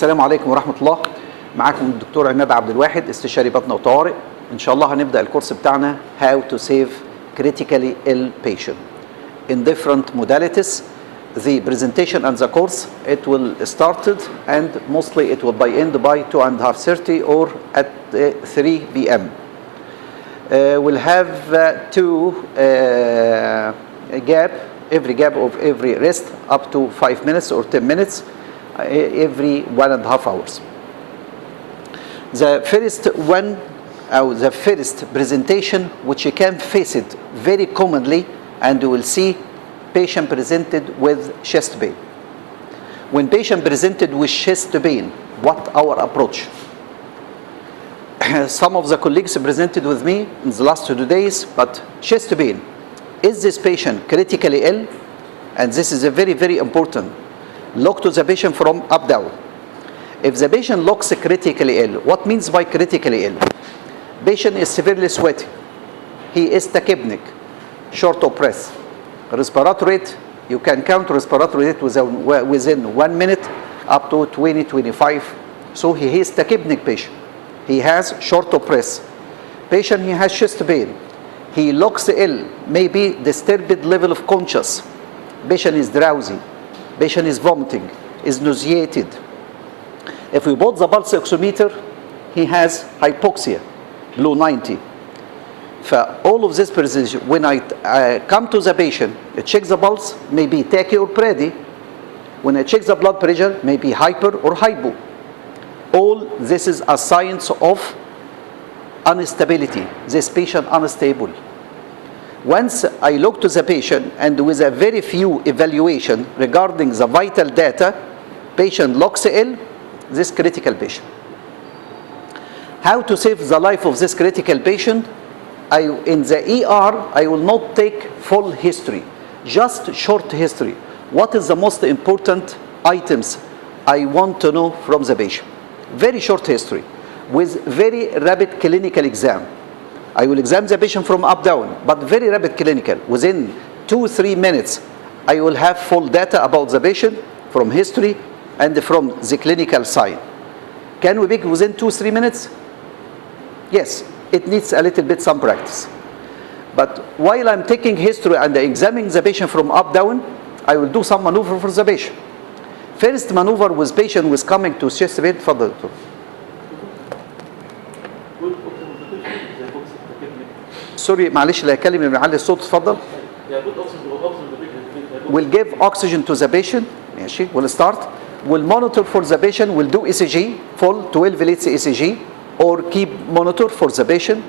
السلام عليكم ورحمة الله. معاكم الدكتور عماد عبد الواحد، استشاري بطن وطوارئ. إن شاء الله هنبدأ الكورس بتاعنا How to Save Critically Ill Patient in different modalities. The presentation and the course, it will started and mostly it will be end by 2:30 or at 3 p.m. We'll have every gap of every rest up to 5 minutes or 10 minutes every 1.5 hours. The first presentation, which you can face it very commonly, and you will see patient presented with chest pain. When patient presented with chest pain, what our approach? Some of the colleagues presented with me in the last 2 days, but chest pain. Is this patient critically ill? And this is a very, very important. Look to the patient from up down. If the patient looks critically ill, what means by critically ill? Patient is severely sweaty. He is tachypnic, short of breath. Respiratory rate, you can count respiratory rate within 1 minute up to 20-25. So he is tachypnic patient. He has short of breath. Patient, he has chest pain. He looks ill, maybe disturbed level of conscious. Patient is drowsy. Patient is vomiting, is nauseated. If we put the pulse oximeter, he has hypoxia, below 90. For all of this presentation, when I come to the patient, I check the pulse, maybe tachy or brady. When I check the blood pressure, maybe hyper or hypo. All this is a signs of instability. This patient unstable. Once I look to the patient and with a very few evaluation regarding the vital data, patient looks ill, this critical patient. How to save the life of this critical patient? In the ER, I will not take full history, just short history. What is the most important items I want to know from the patient? Very short history with very rapid clinical exam. I will examine the patient from up down, but very rapid clinical. Within 2-3 minutes, I will have full data about the patient from history and from the clinical side. Can we pick within 2-3 minutes? Yes, it needs a little bit some practice. But while I'm taking history and examining the patient from up down, I will do some maneuver for the patient. First maneuver with patient who is coming to chest pain. تفضل. سوري معلش لا اكلم من علي الصوت. اتفضل. We'll give oxygen to the patient. ماشي. We'll start. We'll monitor for the patient. We'll do ECG, full 12 leads ECG, or keep monitor for the patient.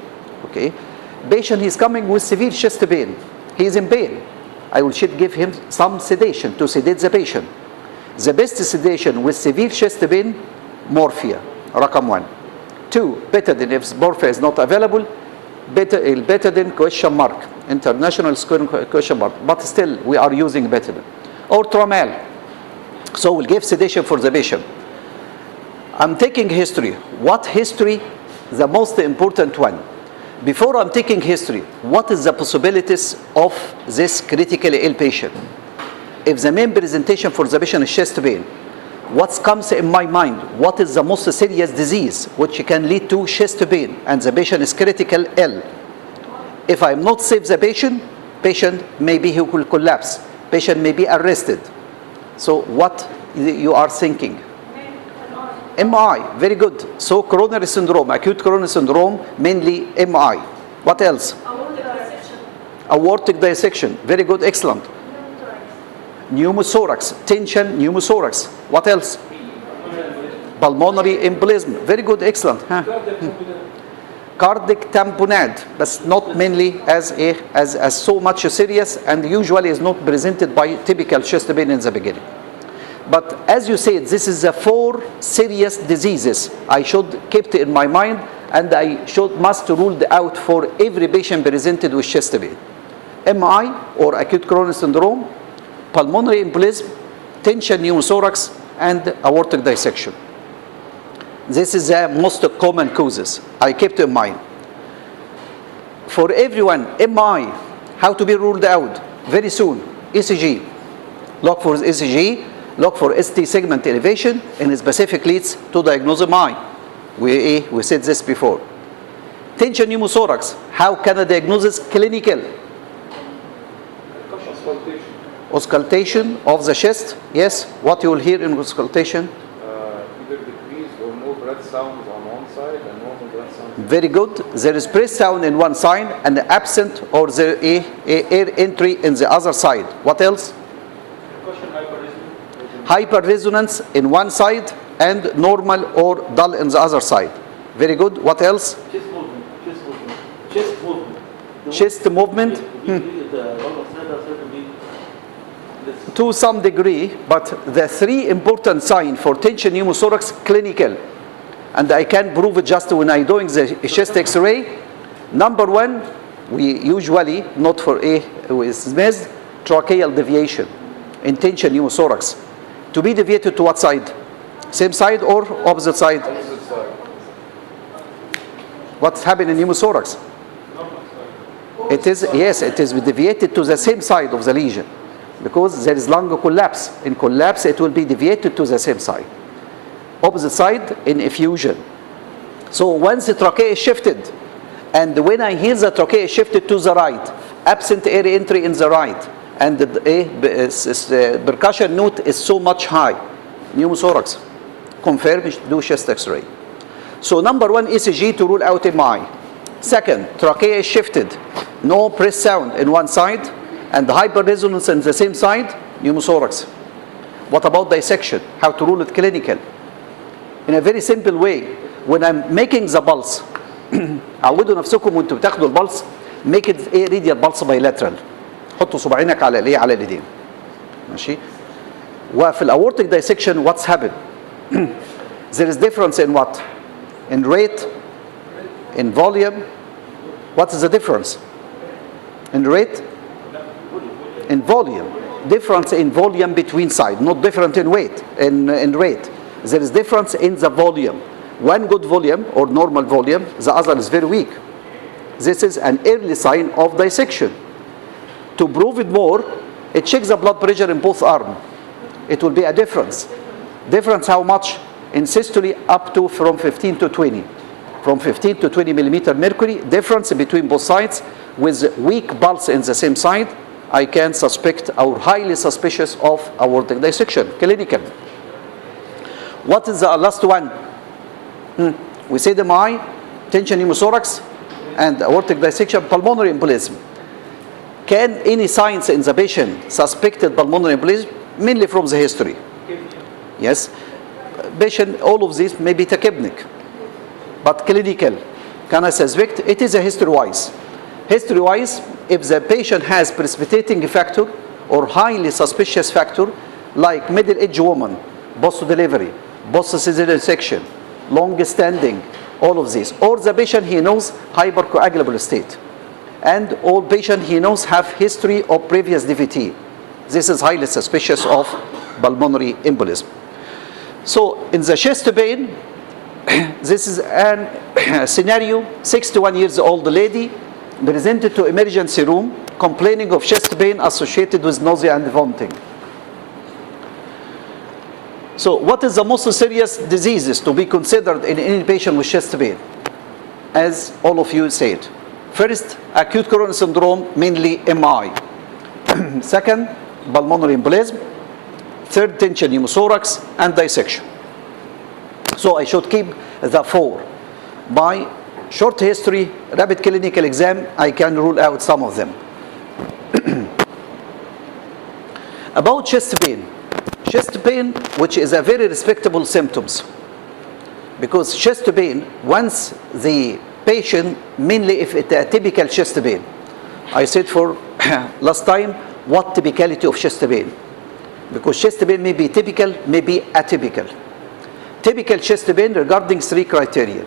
Okay. Patient is coming with severe chest pain. He is in pain. I will give him some sedation to sedate the patient. The best sedation with severe chest pain, morphia, رقم 1. 2, betadine. If morphia is not available, betadine question mark, international question mark, but still we are using betadine. Or tramal. So we'll give sedation for the patient. I'm taking history. What history? The most important one. Before I'm taking history, what is the possibilities of this critically ill patient? If the main presentation for the patient is chest pain, what comes in my mind? What is the most serious disease which can lead to chest pain and the patient is critical ill? If I'm not save the patient, maybe he will collapse. Patient may be arrested. So what you are thinking? MI, very good. So coronary syndrome, acute coronary syndrome, mainly MI. What else? Aortic dissection, very good, excellent. Pneumothorax, tension, pneumothorax. What else? Pulmonary embolism, very good, excellent. Cardiac tamponade, but not mainly as so much serious, and usually is not presented by typical chest pain in the beginning. But as you said, this is the 4 serious diseases I should keep it in my mind, and I must rule out for every patient presented with chest pain. MI or acute coronary syndrome, pulmonary embolism, tension pneumothorax, and aortic dissection. This is the most common causes I kept in mind. For everyone, how to be ruled out? Very soon, ECG. Look for ECG. look for ST segment elevation and specific leads to diagnose MI. We said this before. Tension pneumothorax, how can I diagnose this? Clinical. Auscultation of the chest. Yes, what you will hear in auscultation? Either decreased or no breath sounds on one side and normal breath sounds. Very good. There is breath sound in one side and absent or the air entry in the other side. What else? Hyperresonance in one side and normal or dull in the other side. Very good. What else? Chest movement. Chest movement. Chest movement. Chest movement. To some degree, but the three important signs for tension pneumothorax clinical, and I can prove it just when I'm doing the chest X-ray. Number one, we usually, not for A with missed, tracheal deviation in tension pneumothorax. To be deviated to what side? Same side or opposite side? Opposite side. What's happening in pneumothorax? It is, yes, it is deviated to the same side of the lesion because there is lung collapse. In collapse, it will be deviated to the same side. Opposite side in effusion. So once the trachea is shifted, and when I hear the trachea is shifted to the right, absent air entry in the right, and the percussion note is so much high, pneumothorax, confirm, do chest X-ray. So number one, ECG to rule out MI. Second, trachea is shifted, no breath sound in one side, and the hyperresonance in the same side, pneumothorax. What about dissection? How to rule it clinical? In a very simple way, when I'm making the pulse, عودوا نفسكم وانتوا بتاخدوا البلس make it ايه radial pulse bilateral. حطوا صباعينك على الايه على الايدين. ماشي؟ وفي الاورtic dissection what's happened? There is difference in what? In rate, in volume. What is the difference? In rate? In volume. Difference in volume between sides, not different in weight, in rate. There is difference in the volume. One good volume or normal volume, the other is very weak. This is an early sign of dissection. To prove it more, it checks the blood pressure in both arms. It will be a difference. Difference how much? In systole up to from 15 to 20. From 15 to 20 millimeter mercury, difference between both sides with weak pulse in the same side, I can suspect or highly suspicious of aortic dissection, clinical. What is the last one? We said MI, tension pneumothorax, and aortic dissection, pulmonary embolism. Can any signs in the patient suspected pulmonary embolism? Mainly from the history. Yes. Patient, all of these may be tachypnic. But clinical, can I suspect? It is a history-wise. History-wise, if the patient has precipitating factor or highly suspicious factor, like middle-aged woman, post-delivery, post-cesarean section, long-standing, all of these. Or the patient he knows hypercoagulable state. And all patient he knows have history of previous DVT. This is highly suspicious of pulmonary embolism. So in the chest pain, this is a scenario, 61 years old lady presented to emergency room complaining of chest pain associated with nausea and vomiting. So what is the most serious diseases to be considered in any patient with chest pain? As all of you said. First, acute coronary syndrome, mainly MI. Second, pulmonary embolism. Third, tension pneumothorax and dissection. So I should keep the four. By short history, rapid clinical exam, I can rule out some of them. About chest pain. Chest pain, which is a very respectable symptoms. Because chest pain, once the patient, mainly if it's a typical chest pain. I said for last time, what typicality of chest pain? Because chest pain may be typical, may be atypical. Typical chest pain regarding three criteria.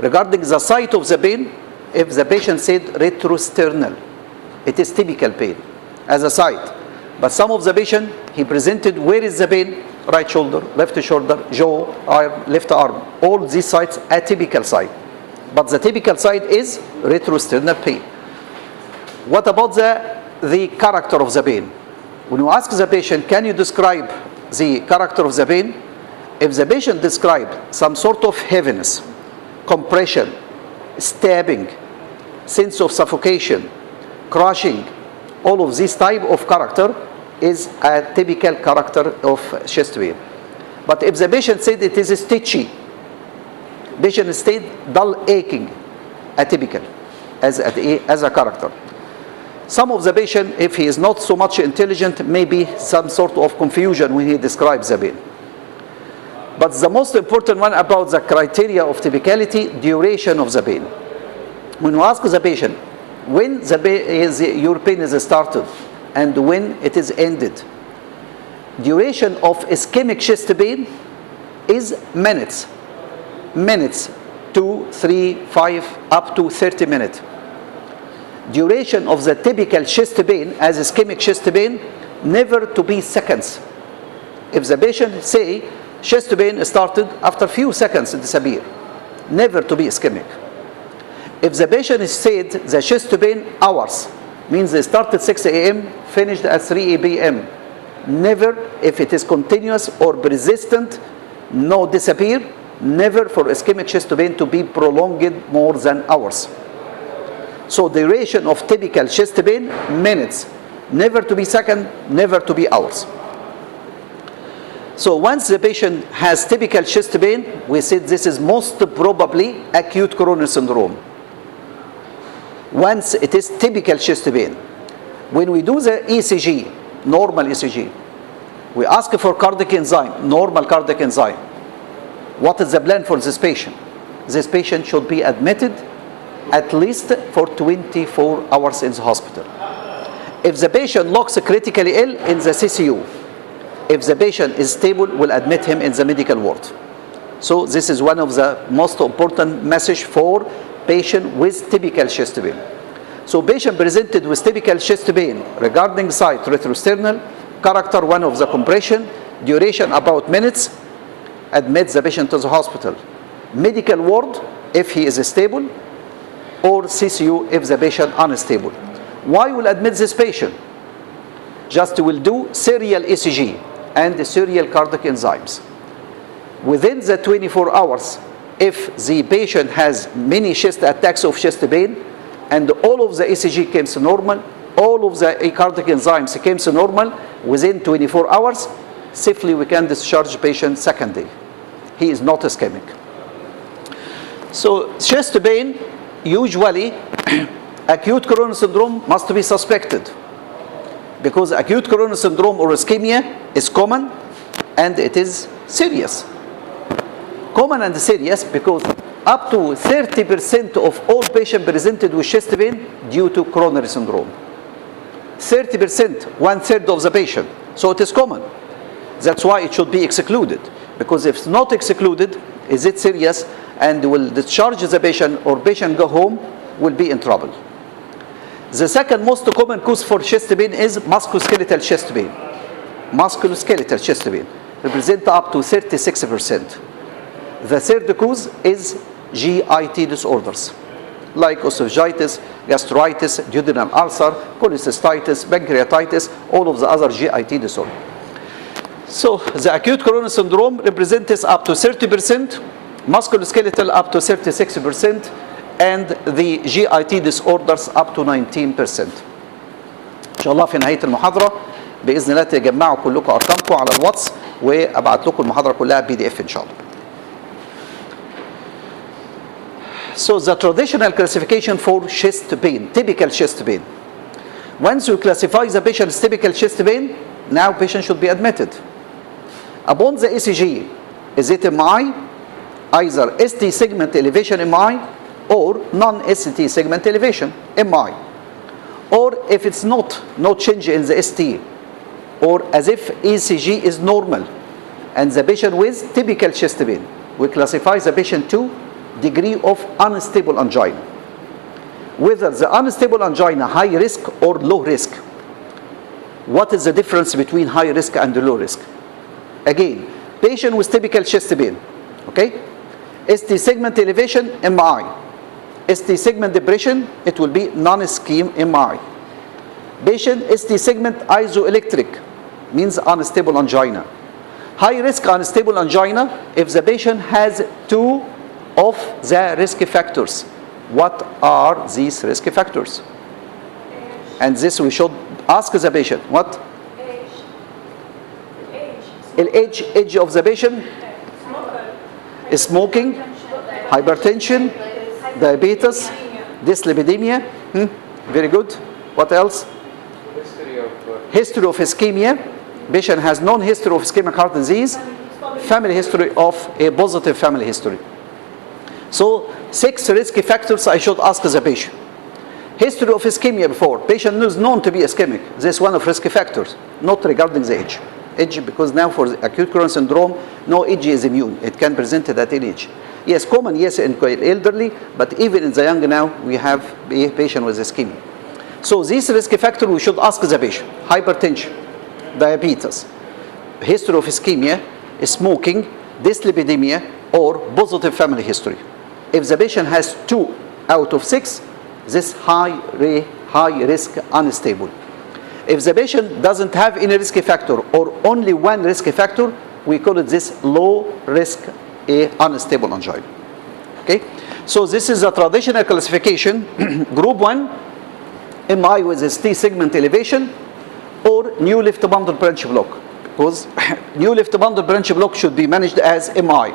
Regarding the site of the pain, if the patient said retrosternal, it is typical pain as a site. But some of the patient, he presented where is the pain? Right shoulder, left shoulder, jaw, arm, left arm. All these sites atypical site. But the typical site is retrosternal pain. What about the character of the pain? When you ask the patient, can you describe the character of the pain, if the patient describes some sort of heaviness, compression, stabbing, sense of suffocation, crushing, all of this type of character is a typical character of chest pain. But if the patient said it is stitchy, patient state dull aching, atypical as a character. Some of the patient, if he is not so much intelligent, maybe some sort of confusion when he describes the pain. But the most important one about the criteria of typicality, duration of the pain. When you ask the patient, when your pain is started and when it is ended, duration of ischemic chest pain is minutes. Minutes, 2, 3, 5, up to 30 minutes. Duration of the typical chest pain as ischemic chest pain, never to be seconds. If the patient say chest pain started after few seconds it disappear, never to be ischemic. If the patient said the chest pain hours, means they started 6 a.m., finished at 3 p.m. Never, if it is continuous or persistent, no disappear, never for ischemic chest pain to be prolonged more than hours. So the duration of typical chest pain, minutes, never to be second, never to be hours. So once the patient has typical chest pain, we said this is most probably acute coronary syndrome. Once it is typical chest pain, when we do the ECG, normal ECG, we ask for cardiac enzyme, normal cardiac enzyme. What is the plan for this patient? This patient should be admitted at least for 24 hours in the hospital. If the patient looks critically ill, in the CCU. If the patient is stable, we'll admit him in the medical ward. So this is one of the most important message for patient with typical chest pain. So patient presented with typical chest pain regarding site retrosternal, character one of the compression, duration about minutes, admit the patient to the hospital. Medical ward if he is stable, or CCU if the patient unstable. Why will admit this patient? Just will do serial ECG and serial cardiac enzymes. Within the 24 hours, if the patient has many chest attacks of chest pain and all of the ECG comes normal, all of the cardiac enzymes comes normal, within 24 hours, safely we can discharge patient second day. He is not ischemic. So chest pain, usually acute coronary syndrome must be suspected, because acute coronary syndrome or ischemia is common and it is serious. Common and serious because up to 30% of all patients presented with chest pain due to coronary syndrome. 30%, 1/3 of the patient. So it is common. That's why it should be excluded. Because if it's not excluded, is it serious and will discharge the patient or patient go home, will be in trouble. The second most common cause for chest pain is musculoskeletal chest pain. Musculoskeletal chest pain represent up to 36%. The third cause is GIT disorders, like esophagitis, gastritis, duodenal ulcer, cholecystitis, pancreatitis, all of the other GIT disorders. So the acute coronary syndrome represents up to 30%, musculoskeletal up to 36%, and the GIT disorders up to 19%. إن شاء الله في نهاية المحاضرة بإذن الله تجمعوا كلكم أرقامكم على الواتس وأبعت لكم المحاضرة كلها PDF إن شاء الله. So the traditional classification for chest pain, typical chest pain. Once you classify the patient's typical chest pain, now patient should be admitted. Upon the ECG, is it MI, either ST segment elevation MI or non-ST segment elevation MI, or if it's not, no change in the ST, or as if ECG is normal and the patient with typical chest pain, we classify the patient to degree of unstable angina. Whether the unstable angina high risk or low risk. What is the difference between high risk and low risk? Again, patient with typical chest pain, okay? ST segment elevation, MI. ST segment depression, it will be non-ischemic MI. Patient ST segment isoelectric, means unstable angina. High risk unstable angina if the patient has two of the risk factors. What are these risk factors? And this we should ask the patient. What? Age of the patient? Smoking, hypertension, diabetes, dyslipidemia. Very good. What else? History of ischemia. Patient has known history of ischemic heart disease. Family history of a positive family history. So 6 risk factors I should ask the patient. History of ischemia before. Patient is known to be ischemic. This is one of risk factors, not regarding the age. Age, because now for the acute coronary syndrome, no age is immune. It can present at any age. Yes, common, yes, in elderly, but even in the young now, we have a patient with ischemia. So this risk factor we should ask the patient. Hypertension, diabetes, history of ischemia, smoking, dyslipidemia, or positive family history. If the patient has 2 out of 6, this high risk unstable. If the patient doesn't have any risk factor or only one risk factor, we call it this low risk unstable angina. Okay, so this is a traditional classification. Group 1, MI with a T segment elevation or new left bundle branch block, because new left bundle branch block should be managed as MI.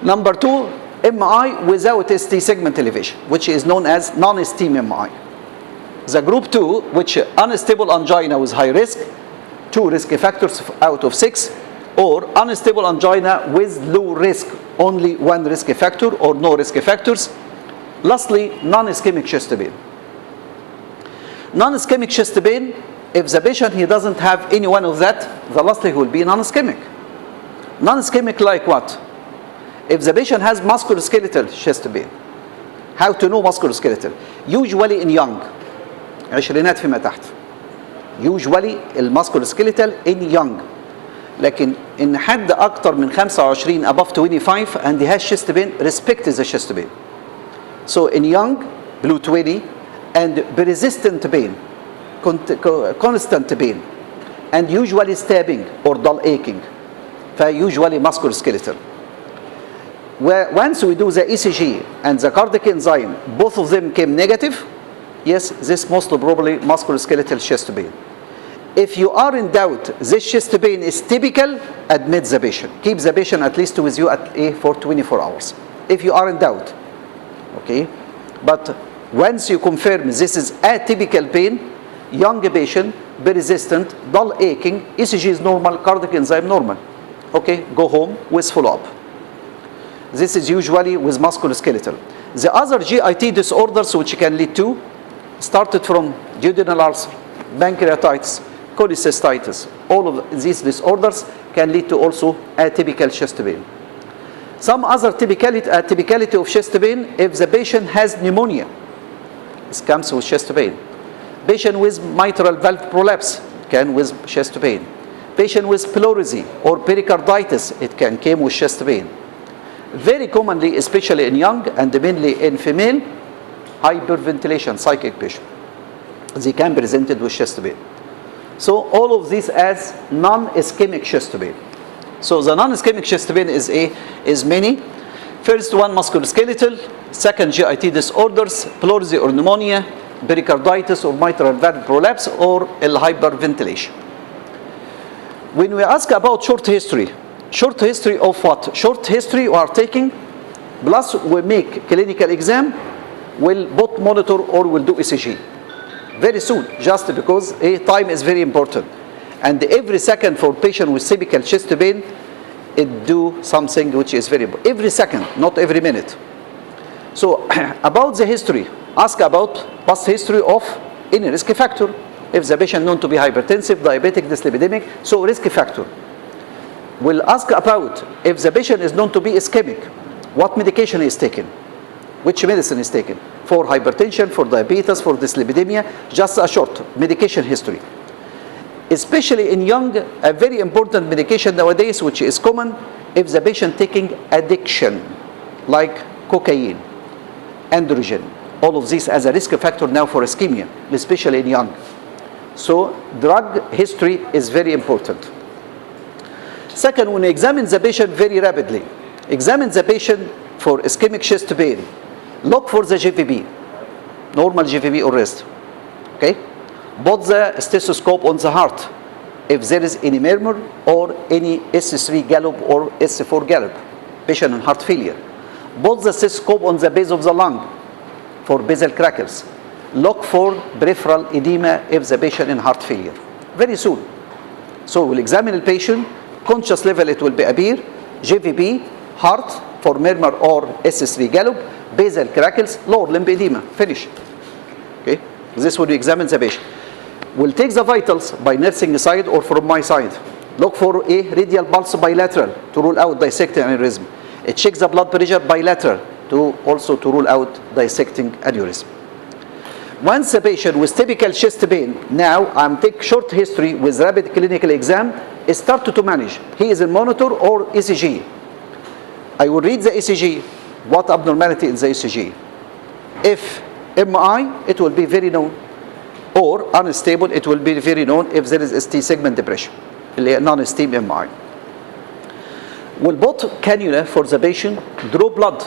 Number 2, MI without ST segment elevation, which is known as non-STEAM MI. The group 2, which unstable angina with high risk, 2 risk factors out of 6, or unstable angina with low risk, only 1 risk factor or no risk factors. Lastly, non-ischemic chest pain. Non-ischemic chest pain, if the patient he doesn't have any one of that, the lastly will be non-ischemic. Non-ischemic like what? If the patient has musculoskeletal chest pain. How to know musculoskeletal? Usually in young. عشرينات فيما تحت. Usually الماسكولوسكيليتال in young. لكن إن حد أكتر من 25 above 25 and he has chest pain, respect the chest pain. So in young, below 20, and persistent pain, constant pain, and usually stabbing or dull aching, usually musculoskeletal. Where once we do the ECG and the cardiac enzyme, both of them came negative, yes, this most probably musculoskeletal chest pain. If you are in doubt, this chest pain is typical, admit the patient. Keep the patient at least with you for 24 hours. If you are in doubt, okay? But once you confirm this is atypical pain, young patient, persistent, dull aching, ECG is normal, cardiac enzyme normal. Okay, go home with follow-up. This is usually with musculoskeletal. The other GIT disorders which can lead to started from duodenal ulcer, pancreatitis, cholecystitis. All of these disorders can lead to also atypical chest pain. Some other atypicality of chest pain, if the patient has pneumonia, this comes with chest pain. Patient with mitral valve prolapse can with chest pain. Patient with pleurisy or pericarditis, it can come with chest pain. Very commonly, especially in young and mainly in female, hyperventilation, psychic patient. They can be presented with chest pain. So all of these as non-ischemic chest pain. So the non-ischemic chest pain is many. First one, musculoskeletal. Second, GIT disorders, pleurisy or pneumonia, pericarditis or mitral valve prolapse, or hyperventilation. When we ask about short history of what? Short history we are taking, plus we make clinical exam, we'll both monitor or we'll do ECG. Very soon, just because time is very important. And every second for patient with typical chest pain, it do something which is very important. Every second, not every minute. So about the history, ask about past history of any risk factor. If the patient known to be hypertensive, diabetic, dyslipidemic, so risk factor. We'll ask about if the patient is known to be ischemic, what medication is taken, which medicine is taken, for hypertension, for diabetes, for dyslipidemia, just a short medication history. Especially in young, a very important medication nowadays, which is common, if the patient taking addiction, like cocaine, androgen, all of this as a risk factor now for ischemia, especially in young. So drug history is very important. Second, when you examine the patient very rapidly, examine the patient for ischemic chest pain. Look for the GVB, normal GVB or rest. Okay? Put the stethoscope on the heart if there is any murmur or any S3 gallop or S4 gallop, patient in heart failure. Put the stethoscope on the base of the lung for basal crackles. Look for peripheral edema if the patient in heart failure. Very soon. So we'll examine the patient, conscious level it will be appear, GVB, heart for murmur or S3 gallop, basal crackles, lower limb edema, finish. Okay, this will examine the patient. We'll take the vitals by nursing side or from my side. Look for a radial pulse bilateral to rule out dissecting aneurysm. Check the blood pressure bilateral to rule out dissecting aneurysm. Once a patient with typical chest pain, now I'm take short history with rapid clinical exam, start to manage. He is in monitor or ECG. I will read the ECG, what abnormality in the ECG. If MI, it will be very known. Or unstable, it will be very known if there is ST segment depression, non-STEAM MI. We'll put cannula for the patient, draw blood.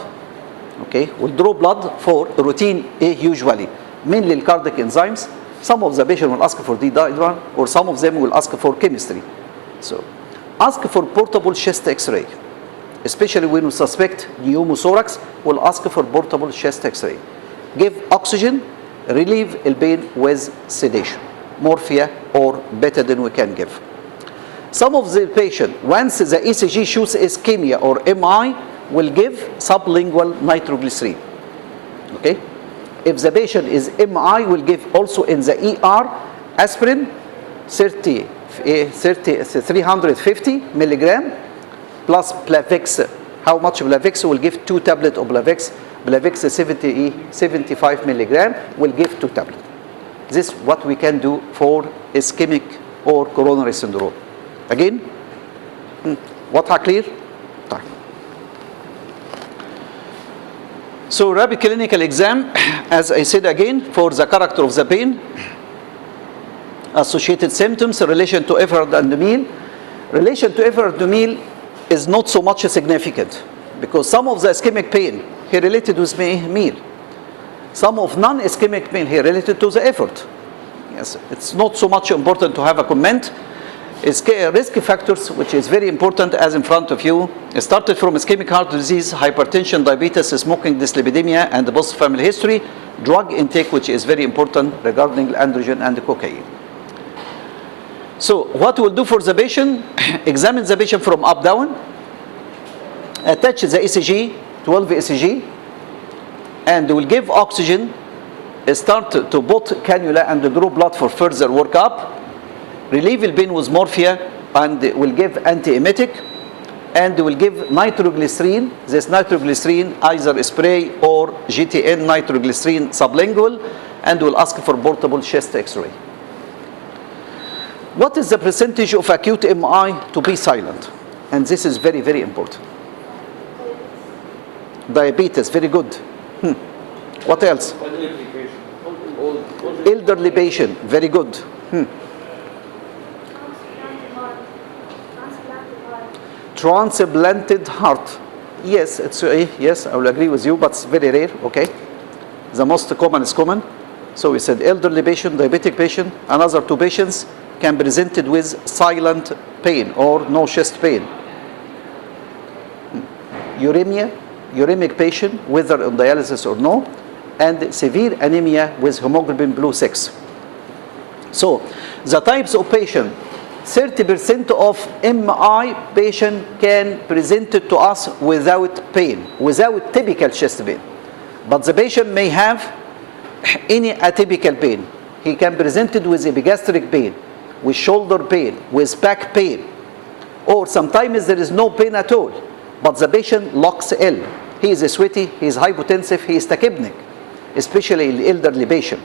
Okay, we'll draw blood for routine A usually, mainly cardiac enzymes. Some of the patient will ask for D-dimer, or some of them will ask for chemistry. So, ask for portable chest X-ray. Especially when we suspect pneumothorax, we'll ask for portable chest X-ray. Give oxygen, relieve the pain with sedation, morphia or betadine we can give. Some of the patient, once the ECG shows ischemia or MI, will give sublingual nitroglycerin. Okay? If the patient is MI, will give also in the ER aspirin 350 milligram plus Plavix. How much Plavix? Will give 2 tablets of Plavix. Plavix 75 milligram will give 2 tablets. This is what we can do for ischemic or coronary syndrome. Again, what are clear? So rapid clinical exam, as I said again, for the character of the pain, associated symptoms, relation to effort and meal. Relation to effort and meal is not so much significant because some of the ischemic pain he related with meal. Some of non-ischemic pain he related to the effort. Yes, it's not so much important to have a comment. It's risk factors, which is very important as in front of you. It started from ischemic heart disease, hypertension, diabetes, smoking, dyslipidemia, and the post-family history. Drug intake, which is very important regarding androgen and cocaine. So what we'll do for the patient, examine the patient from up down, attach the ECG, 12 ECG, and we'll give oxygen, start to put cannula and draw blood for further workup, relieve the pain with morphia, and will give antiemetic, and will give nitroglycerin. This nitroglycerin either spray or GTN nitroglycerin sublingual, and will ask for portable chest X-ray. What is the percentage of acute MI to be silent? And this is very, very important. Diabetes, very good. What else? Elderly patient. Elderly patient, very good. Transplanted heart. Yes, yes, I will agree with you, but it's very rare. Okay, the most common is common. So we said elderly patient, diabetic patient. Another 2 patients can be presented with silent pain or no chest pain. Uremic patient, whether on dialysis or no, and severe anemia with hemoglobin blue 6. So the types of patient, 30% of MI patient can present it to us without pain, without typical chest pain. But the patient may have any atypical pain. He can present it with epigastric pain, with shoulder pain, with back pain, or sometimes there is no pain at all, but the patient looks ill. He is sweaty, he is hypotensive, he is tachypneic, especially the elderly patient.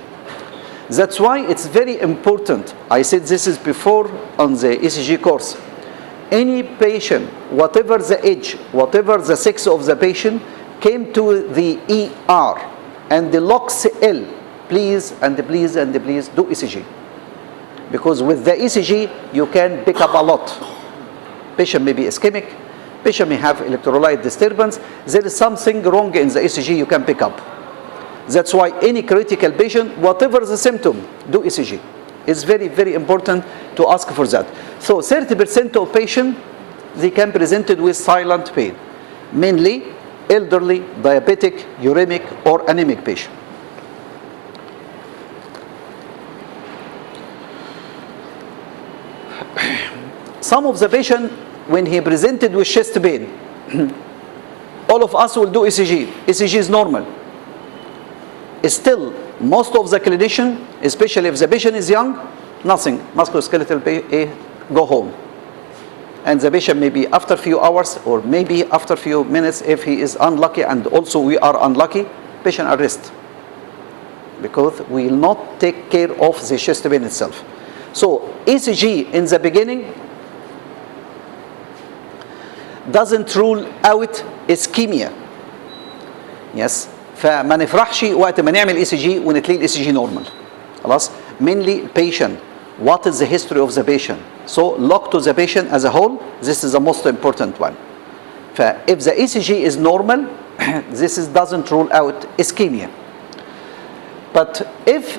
That's why it's very important. I said this is before on the ECG course. Any patient, whatever the age, whatever the sex of the patient, came to the ER and looks ill, please and please and please do ECG. Because with the ECG, you can pick up a lot. Patient may be ischemic. Patient may have electrolyte disturbance. There is something wrong in the ECG you can pick up. That's why any critical patient, whatever the symptom, do ECG. It's very, very important to ask for that. So 30% of patients, they can be presented with silent pain, mainly elderly, diabetic, uremic, or anemic patient. Some of the patient, when he presented with chest pain, all of us will do ECG. ECG is normal. Still, most of the clinician, especially if the patient is young, nothing, musculoskeletal pain, go home. And the patient may be after a few hours or maybe after a few minutes if he is unlucky, and also we are unlucky, patient arrest. Because we will not take care of the chest pain itself. So ECG in the beginning doesn't rule out ischemia. Yes. فما نفرحش وقت ما نعمل ECG ونتلاقي ECG normal. خلاص. Mainly patient. What is the history of the patient? So look to the patient as a whole. This is the most important one. If the ECG is normal, this doesn't rule out ischemia. But if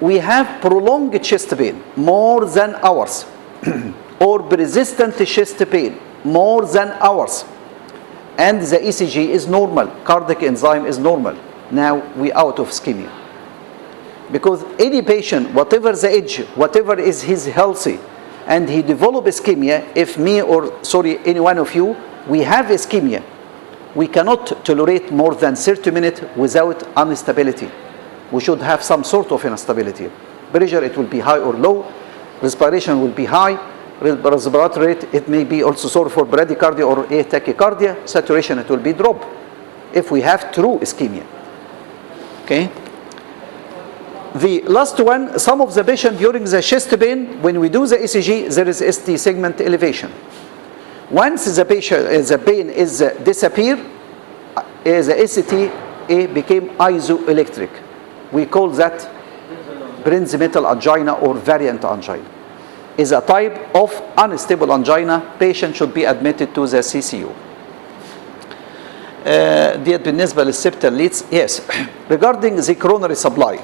we have prolonged chest pain more than hours or persistent chest pain more than hours, and the ECG is normal, cardiac enzyme is normal, now we out of ischemia. Because any patient, whatever the age, whatever is his healthy, and he develop ischemia, if me or any one of you, we have ischemia, we cannot tolerate more than 30 minutes without instability. We should have some sort of instability. Pressure, it will be high or low. Respiration will be high. Respiratory rate, it may be also sort for bradycardia or tachycardia. Saturation, it will be drop if we have true ischemia. Okay. The last one, some of the patient during the chest pain, when we do the ECG, there is ST segment elevation. Once the pain is disappear, the ST became isoelectric. We call that Prinzmetal angina or variant angina. Is a type of unstable angina. Patient should be admitted to the CCU. ديت بالنسبة للسبتال leads. Yes. Regarding the coronary supply,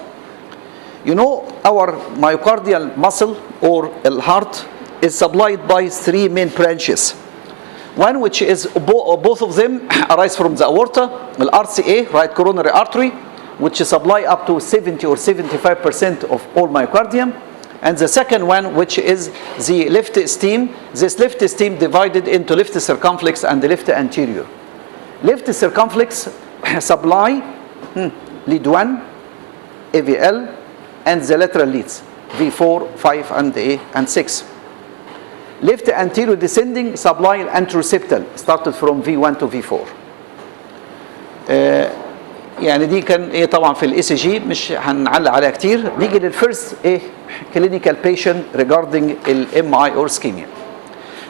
you know our myocardial muscle or heart is supplied by three main branches. One which is both of them arise from the aorta, the RCA, right coronary artery, which supply up to 70 or 75% of all myocardium. And the second one, which is the left stem. This left stem divided into left circumflex and the left anterior. Left circumflex supply lead 1, AVL, and the lateral leads V4, 5, and 6. Left anterior descending supply anteroseptal started from V1 to V4. يعني دي كان طبعا في الاي سي جي مش هنعلق عليها كتير. نيجي للفيرست clinical patient regarding الMI or ischemia.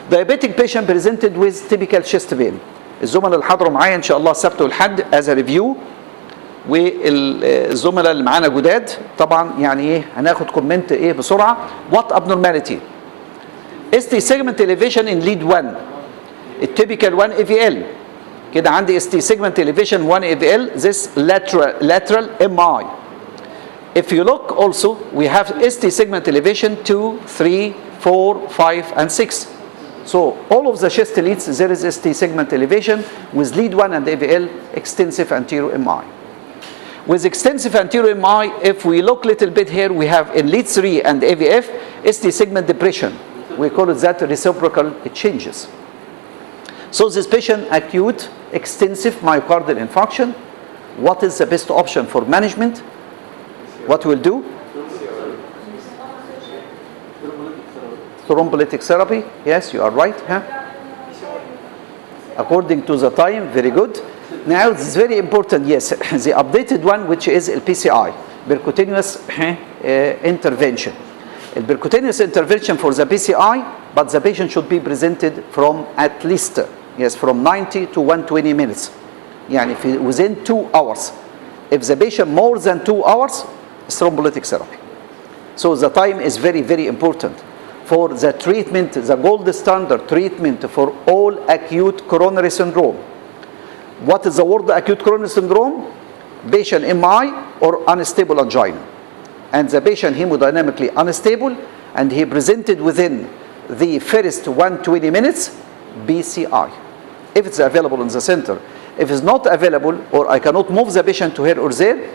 Diabetic patient presented with typical chest pain. الزملاء اللي حضروا معايا ان شاء الله السبت والحد as a review، والزملاء اللي معانا جداد طبعا يعني هناخد كومنت بسرعه. What abnormality? ST segment elevation in lead 1. الtypical 1 AVL. كده عندي ST segment elevation 1 AVL, this lateral MI. If you look also, we have ST segment elevation 2, 3, 4, 5, and 6. So all of the chest leads, there is ST segment elevation with lead 1 and AVL, extensive anterior MI. With extensive anterior MI, if we look a little bit here, we have in lead 3 and AVF, ST segment depression. We call it that reciprocal changes. So this patient acute extensive myocardial infarction. What is the best option for management? What we'll do? Thrombolytic therapy. Yes, you are right. Huh? According to the time, very good. Now this is very important. Yes, the updated one, which is PCI, percutaneous intervention. A percutaneous intervention for the PCI, but the patient should be presented from at least from 90 to 120 minutes. يعني within 2 hours. If the patient more than 2 hours, thrombolytic therapy. So the time is very, very important. for the treatment, the gold standard treatment for all acute coronary syndrome. What is the word acute coronary syndrome? Patient MI or unstable angina. And the patient hemodynamically unstable, and he presented within the first 120 minutes BCI. If it's available in the center. If it's not available, or I cannot move the patient to here or there,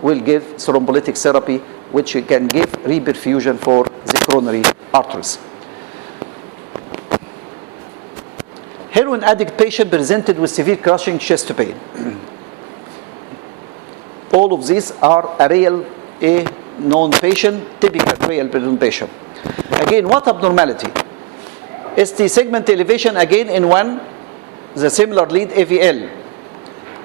we'll give thrombolytic therapy, which we can give reperfusion for the coronary arteries. Heroin addict patient presented with severe crushing chest pain. All of these are a real known patient, typical real known patient. Again, what abnormality? ST segment elevation again in one, the similar lead AVL.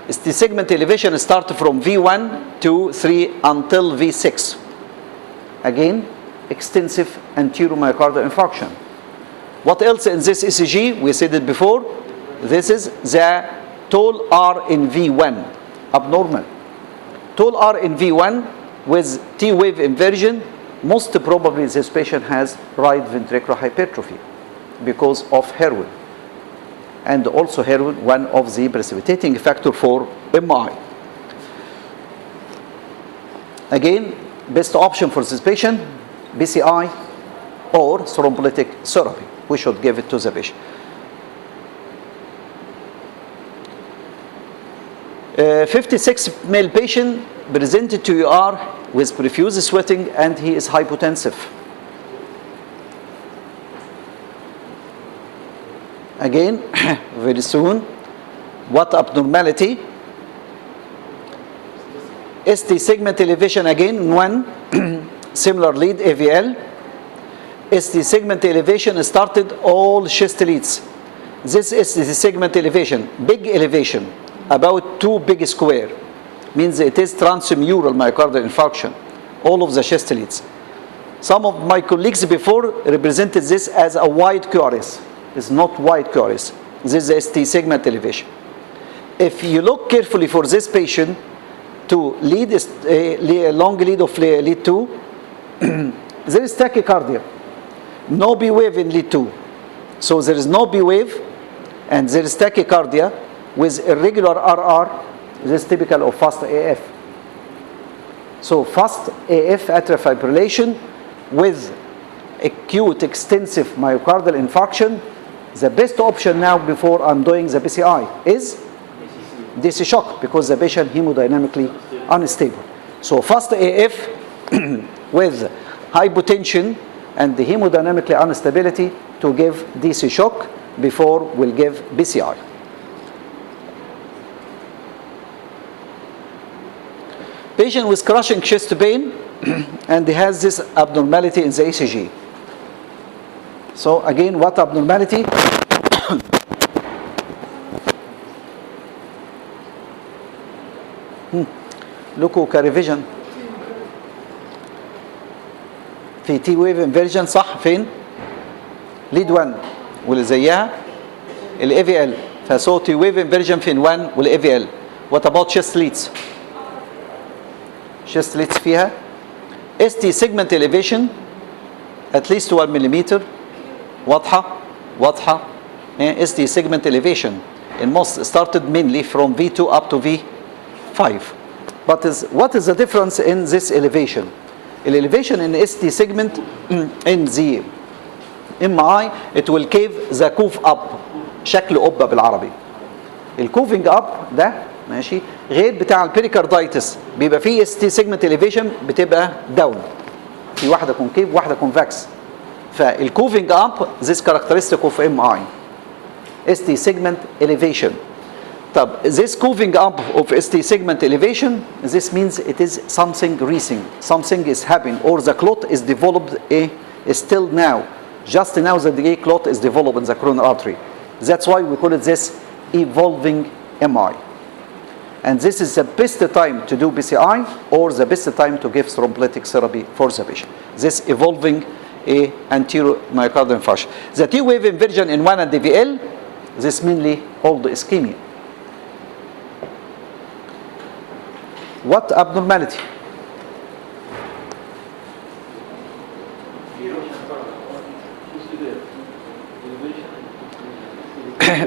ST segment elevation start from V1, 2, 3 until V6. Again, extensive anterior myocardial infarction. What else in this ECG? We said it before. This is the tall R in V1, abnormal. Tall R in V1 with T-wave inversion. Most probably this patient has right ventricular hypertrophy because of heroin. And also heroin, one of the precipitating factor for MI. Again, best option for this patient, BCI or thrombolytic therapy. We should give it to the patient. 56 male patient presented to ER with profuse sweating, and he is hypotensive. Again, very soon, what abnormality? ST segment elevation again, one, similar lead AVL. ST segment elevation started all chest leads. This is the segment elevation, big elevation, about 2 big square. Means it is transmural myocardial infarction, all of the chest leads. Some of my colleagues before represented this as a wide QRS. It's not wide QRS. This is the ST segment elevation. If you look carefully for this patient, to lead is a long lead of lead 2, there is tachycardia. No B wave in lead 2. So there is no B wave, and there is tachycardia with irregular RR. This is typical of fast AF. So fast AF atrial fibrillation with acute extensive myocardial infarction. The best option now before I'm doing the PCI is DC shock, because the patient hemodynamically unstable. So fast AF with hypotension and the hemodynamically instability to give DC shock before we'll give BCI. Patient with crushing chest pain and he has this abnormality in the ECG. So again, what abnormality? لكو كاريفيجن في تي ويف انفيرجن صح فين؟ ليد 1 واللي زيها الاي في ال، فسو تي ويف انفيرجن فين 1 والاي في ال. وات اباوت شيست ليدز؟ شيست ليدز فيها اس تي سيجمنت اليفيشن اتليست 1 ملم، واضحه اس تي سيجمنت اليفيشن in most started mainly from V2 up to V5. But what is the difference in this elevation? The elevation in ST segment in the MI, it will cave the cove up. شكل قبة بالعربي. الكوفينج اب ده ماشي غير بتاع البيريكاردايتس، بيبقى فيه ST segment elevation بتبقى داون. في واحدة كونكيف واحدة كونفكس. فالكوفينج اب this characteristic of MI. ST segment elevation. طب this coving up of ST segment elevation, this means it is something recent, something is happening, or the clot is developed still now, just now the clot is developed in the coronary artery. That's why we call it this evolving MI. And this is the best time to do BCI or the best time to give thrombolytic therapy for the patient. This evolving anterior myocardial infarction. The T-wave inversion in 1 and DVL, this mainly all the ischemia. What abnormality?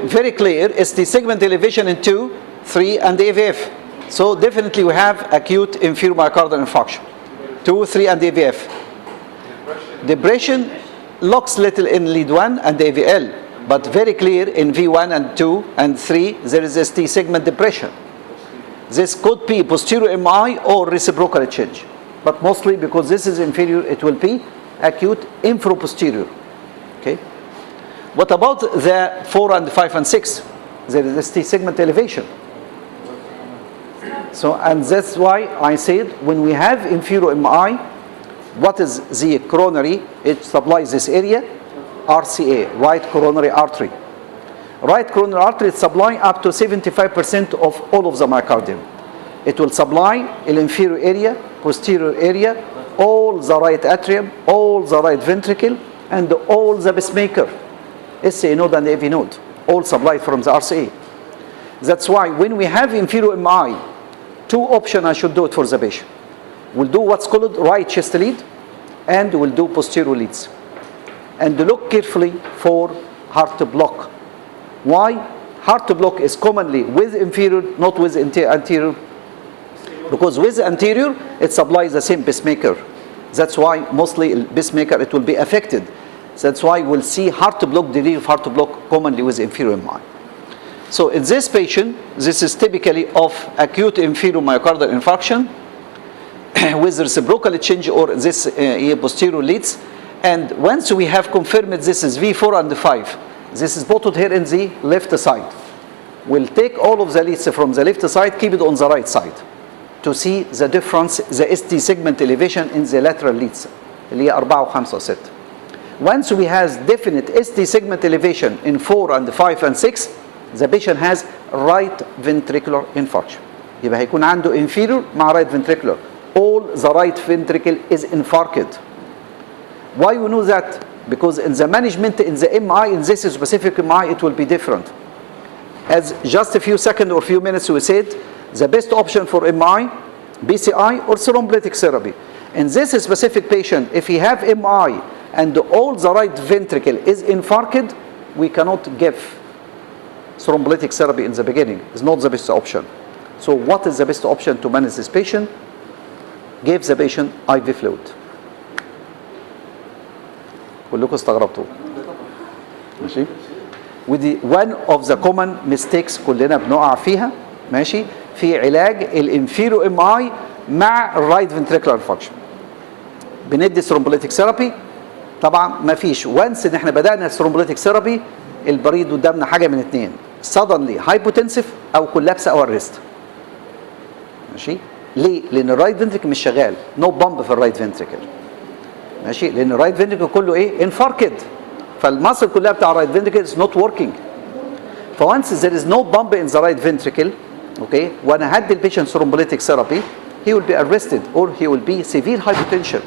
very clear, ST segment elevation in 2, 3, and AVF. So definitely we have acute inferior myocardial infarction. 2, 3, and AVF. Depression looks little in lead 1 and AVL, but very clear in V1 and 2 and 3, there is ST segment depression. This could be posterior MI or reciprocal change, but mostly because this is inferior, it will be acute infraposterior. Okay. What about the 4 and 5 and 6? There is ST segment elevation. So, and that's why I said when we have inferior MI, what is the coronary? It supplies this area, RCA, right coronary artery. Right coronary artery is supplying up to 75% of all of the myocardium. It will supply the inferior area, posterior area, all the right atrium, all the right ventricle, and all the pacemaker, SA node and AV node, all supplied from the RCA. That's why when we have inferior MI, 2 options I should do it for the patient. We'll do what's called right chest lead, and we'll do posterior leads. And look carefully for heart block. Why? Heart block is commonly with inferior, not with anterior. Because with anterior, it supplies the same pacemaker. That's why mostly pacemaker, it will be affected. That's why we'll see heart block, degree of heart block commonly with inferior MI. So in this patient, this is typically of acute inferior myocardial infarction with reciprocal change or this posterior leads. And once we have confirmed this is V4 and 5, this is put here in the left side. We'll take all of the leads from the left side, keep it on the right side to see the difference, the ST segment elevation in the lateral leads, اللي هي 4 و5 و6. Once we have definite ST segment elevation in 4 and 5 and 6, the patient has right ventricular infarction. يبقى هيكون عنده inferior مع right ventricular. All the right ventricle is infarcted. Why we know that? Because in the management, in the MI, in this specific MI, it will be different. As just a few seconds or few minutes we said, the best option for MI, BCI or thrombolytic therapy. In this specific patient, if he have MI and all the right ventricle is infarcted, we cannot give thrombolytic therapy in the beginning. It's not the best option. So what is the best option to manage this patient? Give the patient IV fluid. كلكم استغربتوا ماشي ودي one of the common mistakes كلنا بنقع فيها ماشي في علاج الانفيرو ام اي مع الرايت فنتريكولار انفكشن. بندي ثرومبوليتيك ثيرابي طبعا ما فيش وانس ان احنا بدانا الثرومبوليتيك ثيرابي البريد قدامنا حاجه من اثنين suddenly hypotensive او كولابس او ارست. ماشي ليه؟ لان الرايت فنتريكل مش شغال نو بامب في الرايت فنتريكل. ماشي لان الرايت فنتريكل كله ايه؟ انفاركد فالماسل كلها بتاع الرايت فنتريكل از نوت وركينج. فوانس there is no bump in the right ventricle okay وانا هدي البيشنت thrombolytic therapy he will be arrested or he will be severe hypotension.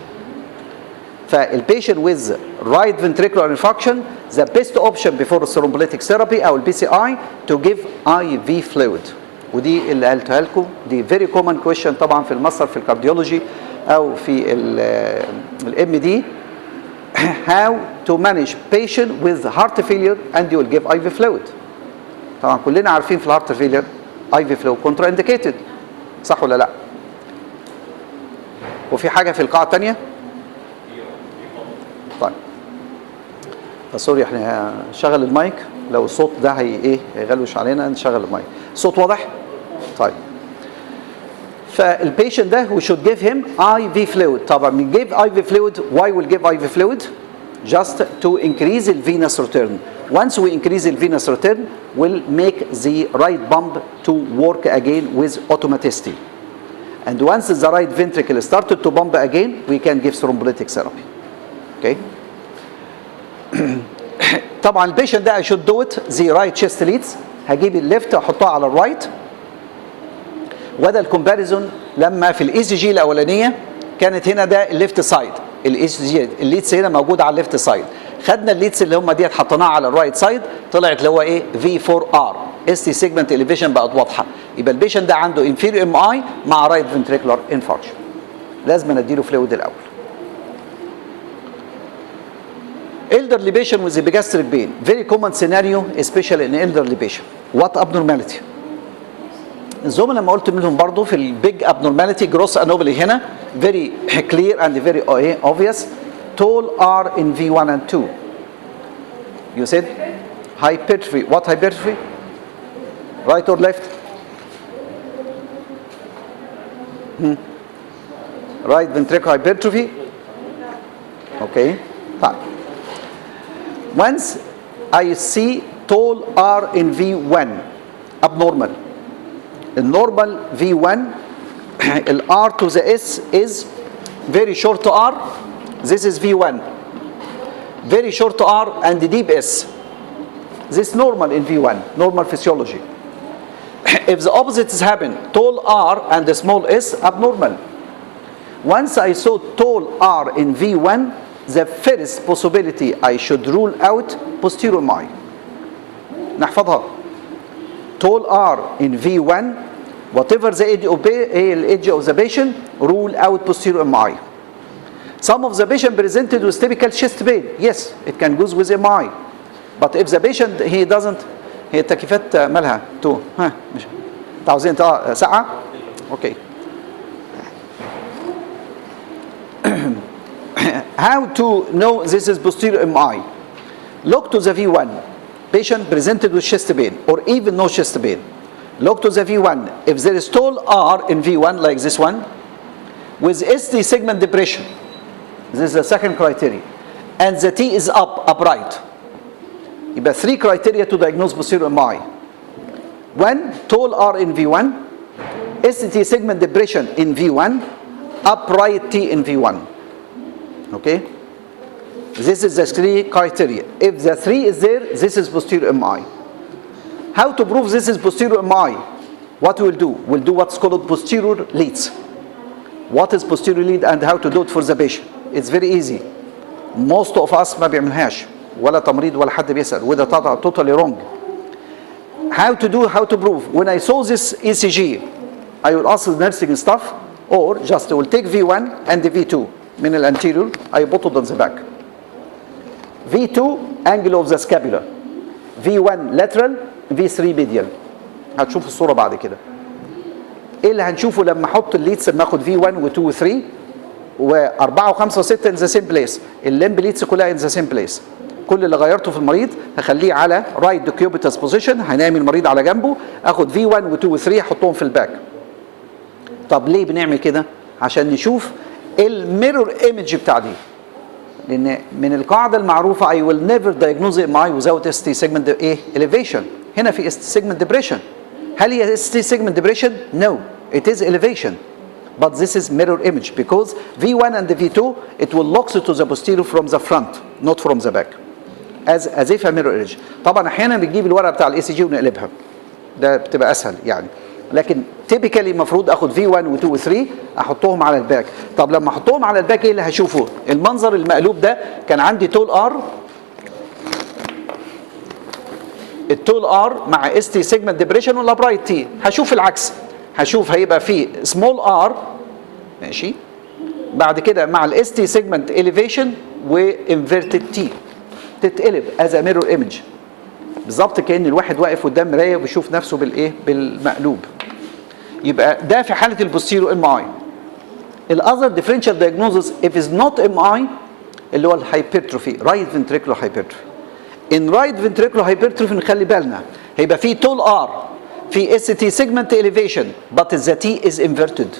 فالبيشنت with right ventricular infarction the best option before thrombolytic therapy او الBCI to give IV fluid. ودي اللي قلتها لكم دي very common question طبعا في الماستر في الكارديولوجي او في الMD how to manage patient with heart failure and you will give IV fluid. طبعا كلنا عارفين في الهارت فيلير IV fluid كونترا انديكيتد صح ولا لا؟ وفي حاجه في القاعه الثانيه؟ طيب سوري احنا نشغل المايك لو الصوت ده هيغلوش علينا نشغل المايك. الصوت واضح؟ طيب فالبيشنت ده we should give him IV fluid. طبعا we give IV fluid. Why we'll give IV fluid? Just to increase the venous return. Once we increase the venous return, we'll make the right pump to work again with automaticity. And once the right ventricle started to pump again, we can give thrombolytic therapy. Okay? طبعا البيشنت ده I should do it the right chest leads. هجيب الليفت احطها على الرايت. وده الكومباريزون لما في الاي سي جي الاولانيه كانت هنا ده الليفت سايد الاي سي جي الليدز هنا موجود على الليفت سايد. خدنا الليدز اللي هم ديت حطيناها على الرايت سايد طلعت اللي هو ايه V4R ST segment elevation بقت واضحه. يبقى البيشنت ده عنده inferior MI مع right ventricular infarction. لازم نديله فلويد الاول. elderly patient with epigastric pain, very common scenario especially in elderly patient. What abnormality؟ الزملاء لما قلت منهم برضو في البيج abnormality gross anomaly هنا very clear and very obvious. Tall R in V1 and 2. You said hypertrophy. What hypertrophy? Right or left? Right ventricular hypertrophy. Okay. Fine. Once I see tall R in V1 abnormal. The normal V1 R to the S is very short R. This is V1. Very short R and deep S. This is normal in V1, normal physiology. If the opposites happen, tall R and the small S, abnormal. Once I saw tall R in V1, the first possibility I should rule out posterior MI. نحفظها. Tall R in V1, whatever the age of the patient, rule out posterior MI. Some of the patient presented with typical chest pain. Yes, it can go with MI. But if the patient he doesn't, هي التكييفات مالها تو ها مش عاوزين ساعة؟ اوكي. How to know this is posterior MI? Look to the V1. Patient presented with chest pain or even no chest pain. Look to the V1. If there is tall R in V1 like this one, with ST segment depression, this is the second criteria, and the T is upright. يبقى 3 criteria to diagnose posterior MI. 1. Tall R in V1, ST segment depression in V1, upright T in V1. Okay? This is the 3 criteria. If the 3 is there, this is posterior MI. How to prove this is posterior MI? What we'll do? We'll do what's called posterior leads. What is posterior lead and how to do it for the patient? It's very easy. Most of us ما بيعملهاش ولا تمريض ولا حد بيسأل وده totally wrong. How to prove? When I saw this ECG, I will ask the nursing staff or just will take V1 and the V2 من الانterior, I put it on the back. V2 angle of the scapula, V1 lateral, V3 medial. هتشوف الصورة بعد كده. ايه اللي هنشوفه لما احط الليدز لما اخد V1 و2 و3 و4 و5 و6 in the same place. الليمب ليدز كلها in the same place. كل اللي غيرته في المريض هخليه على right decubitus position، هنعمل المريض على جنبه، اخد V1 و2 و3 احطهم في الباك. طب ليه بنعمل كده؟ عشان نشوف الميرور ايمج بتاع دي. لان من القاعده المعروفه I will never diagnose MI without ST segment elevation. هنا في ST segment depression. هل هي ST segment depression? No, it is elevation. But this is mirror image because V1 and the V2 it will lock to the posterior from the front, not from the back. As if a mirror image. طبعا احيانا بنجيب الورقه بتاع الاي سي جي ونقلبها. ده بتبقى اسهل يعني. لكن تيبيكالي المفروض اخد V1 و2 و3 احطهم على الباك. طب لما احطهم على الباك ايه اللي هشوفه؟ المنظر المقلوب ده كان عندي تول ار، التول ار مع اس تي سيجمنت ديبريشن والابرايت تي. هشوف العكس، هشوف هيبقى فيه سمول ار ماشي بعد كده مع الاس تي سيجمنت اليفيشن وانفيرتد تي تتقلب از ميرور ايمج. بالظبط كأن الواحد واقف قدام مرايه وبيشوف نفسه بالايه؟ بالمقلوب. يبقى ده في حاله البوستيرو ام اي. الاذر ديفرنشال دايجنوزس if is not ام اي اللي هو الهايبرتروفي، رايت فنتريكولار هايبرتروفي. ان رايت فنتريكولار هايبرتروفي نخلي بالنا هيبقى في تول ار في اس تي سيجمنت اليفيشن but the T is inverted.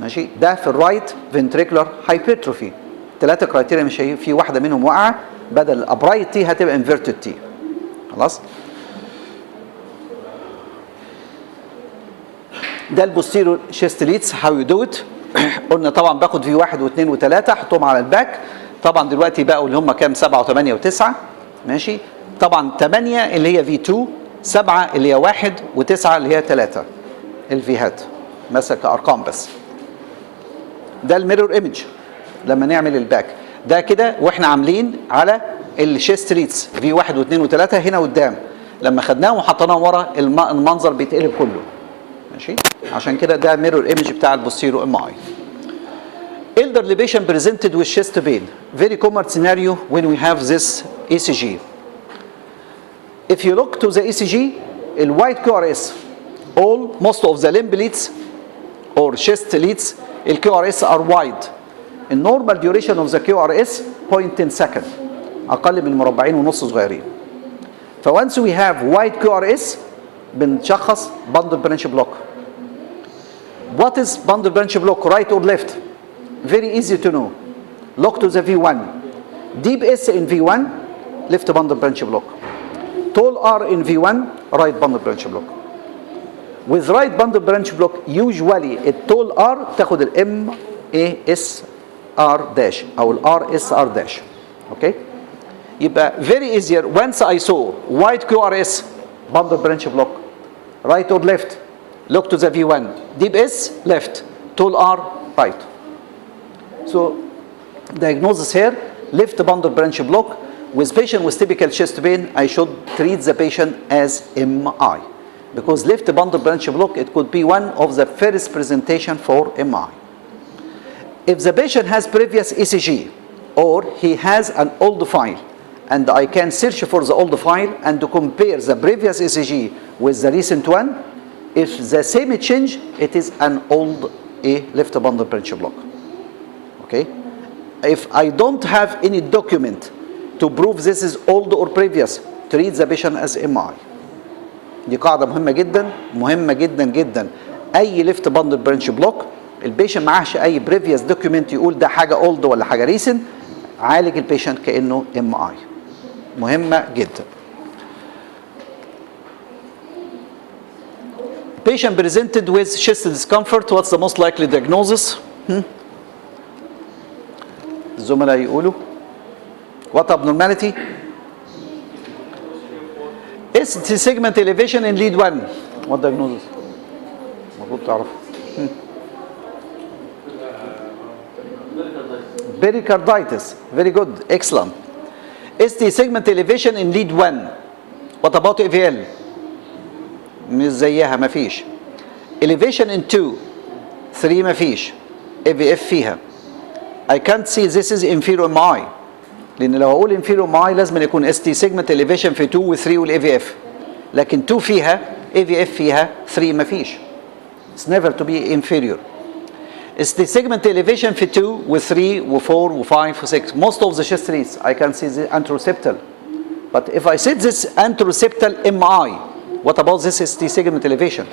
ماشي؟ ده في الرايت فنتريكولار هايبرتروفي. 3 كرايتيريا مش في واحده منهم واقعه، بدل الابرايت تي هتبقى انفيرتد تي. خلاص؟ ده البوستيريور شيست ليدز هاو يو دو ات. قلنا طبعا باخد في 1 و2 و3 احطهم على الباك. طبعا دلوقتي بقوا اللي هم كام؟ 7 و8 و9 ماشي؟ طبعا 8 اللي هي في 2، 7 اللي هي 1 و9 اللي هي 3 الفيهات مثلا كارقام بس. ده الميرور ايمج لما نعمل الباك ده كده واحنا عاملين على الشيست ليدز في 1 و2 و3 هنا قدام. لما خدناهم وحطيناهم ورا المنظر بيتقلب كله ماشي. عشان كده ده ميرور ايمج بتاع البوستيرو ام اي. Elderly patient presented with chest pain. Very common scenario when we have this ECG. If you look to the ECG, the white QRS, most of the limb leads or chest leads, the QRS are wide. The normal duration of the QRS 0.10 second. أقل من مربعين ونص صغيرين. فonce we have wide QRS بنشخص bundle branch block. What is bundle branch block, right or left? Very easy to know. Look to the V1. Deep S in V1, left bundle branch block. Tall R in V1, right bundle branch block. With right bundle branch block, usually التول R تاخد ال MASR dash أو ال RSR dash. Okay? يبقى very easier. Once I saw wide QRS bundle branch block, right or left, look to the V1. Deep S, left. Tall R, right. So diagnosis here, left bundle branch block. With patient with typical chest pain, I should treat the patient as MI. Because left bundle branch block, it could be one of the first presentation for MI. If the patient has previous ECG or he has an old file, and I can search for the old file and to compare the previous ECG with the recent one, if the same change, it is an old left bundle branch block. Okay? If I don't have any document to prove this is old or previous, treat the patient as MI. دي قاعدة مهمة جدا، مهمة جدا جدا. أي ليفت باندل برانش بلوك البيشنت معهش أي بريفيوس دوكيومنت يقول ده حاجة اولد ولا حاجة ريسنت، عالج البيشنت كأنه MI. مهمة جدا. Patient presented with chest discomfort, what's the most likely diagnosis? الزملاء يقولوا. What abnormality? ST segment elevation in lead 1. What diagnosis? المفروض تعرف. Pericarditis. Very good. Excellent. ST segment elevation in lead 1. What about AVL? مش زيها مفيش. Elevation in 2. 3 مفيش. AVF فيها. I can't see this is inferior MI. لأن لو أقول inferior MI لازم يكون ST segment elevation في 2 و 3 وال AVF. لكن 2 فيها AVF فيها 3 مفيش. It's never to be inferior. ST segment elevation في 2 و 3 و 4 و 5 و 6. Most of the chest leads I can see the anteroseptal. But if I set this anteroseptal MI, what about this ST segment elevation?